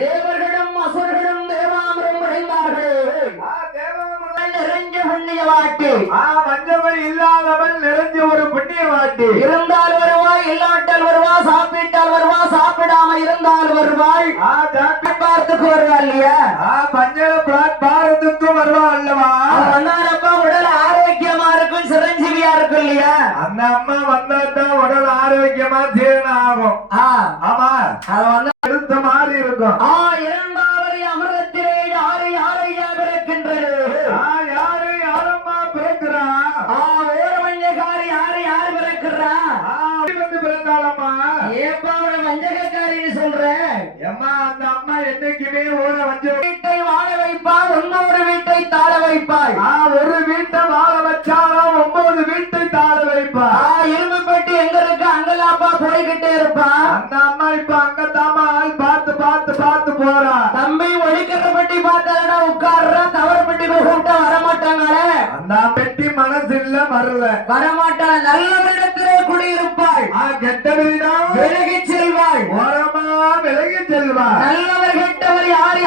தேவர்களும் அசுரர்களும் தேவாமிரம் அடைந்தார்களே. நிறைஞ்ச புண்ணிய வாட்டி வஞ்சவன் இல்லாதவன் நிறைஞ்ச ஒரு புண்ணிய வாட்டி. இருந்தால் வருவாய், இல்லாட்டால் வருவா, சாப்பிட்டால் வருவா, சாப்பிடாம இருந்தால் வருவாள், பார்த்துக்கு வருவா இல்லையா? பஞ்சல பாரத்துக்கு வருவா அல்லவா? வந்தானப்பா உடல் ஆரோக்கியமா இருக்கும், சிரஞ்சீவியா இருக்கும் இல்லையா? அந்த அம்மா வந்தாதான் உடல் ஆரோக்கியமா ஜீரணம் ஆகும். ஆமா, அது வந்து எடுத்த மாதிரி இருக்கும். இரண்டாவது அமிர்தத்திலே யாரை யாரை பிறக்கின்றது? யாரு யாரம்மா பிறக்கிறா? வேறு வஞ்சகாரி யாரு யாரு பிறக்கிறா? வந்து பிறந்தாளம்மா. ஏப்பா அவளை வஞ்சகக்காரின்னு சொல்ற? அம்மா அந்த அம்மா என்னைக்குமே ஒரு வஞ்ச வீட்டை வாழ வைப்பாள், இன்னொரு வீட்டை தாழ வைப்பாள். ஒரு வீட்டை வாழ வச்சாலும் 9 வீட்டை தாழ வைப்பா. இரும்பு பெட்டி எங்க இருக்கு அங்கெல்லாப்பா போய்கிட்டே இருப்பா. அந்த அம்மா இப்ப அங்கத்தாமா ஆள் பார்த்து பார்த்து பார்த்து போறா. தம்பி ஒழிக்கிற பெட்டி பார்த்தாலடா உட்கார்றா, தவறு பெட்டி கூப்பிட்டா வரமாட்டாங்களே. அந்த பெட்டி மனசு இல்ல, வரமாட்டாள். நல்லவரிடத்திலே குடியிருப்பாள், கெட்டவரிடம் விலகி செல்வாள். ஓரமா விலகி செல்வாள். நல்லவர் கெட்டவர் யார்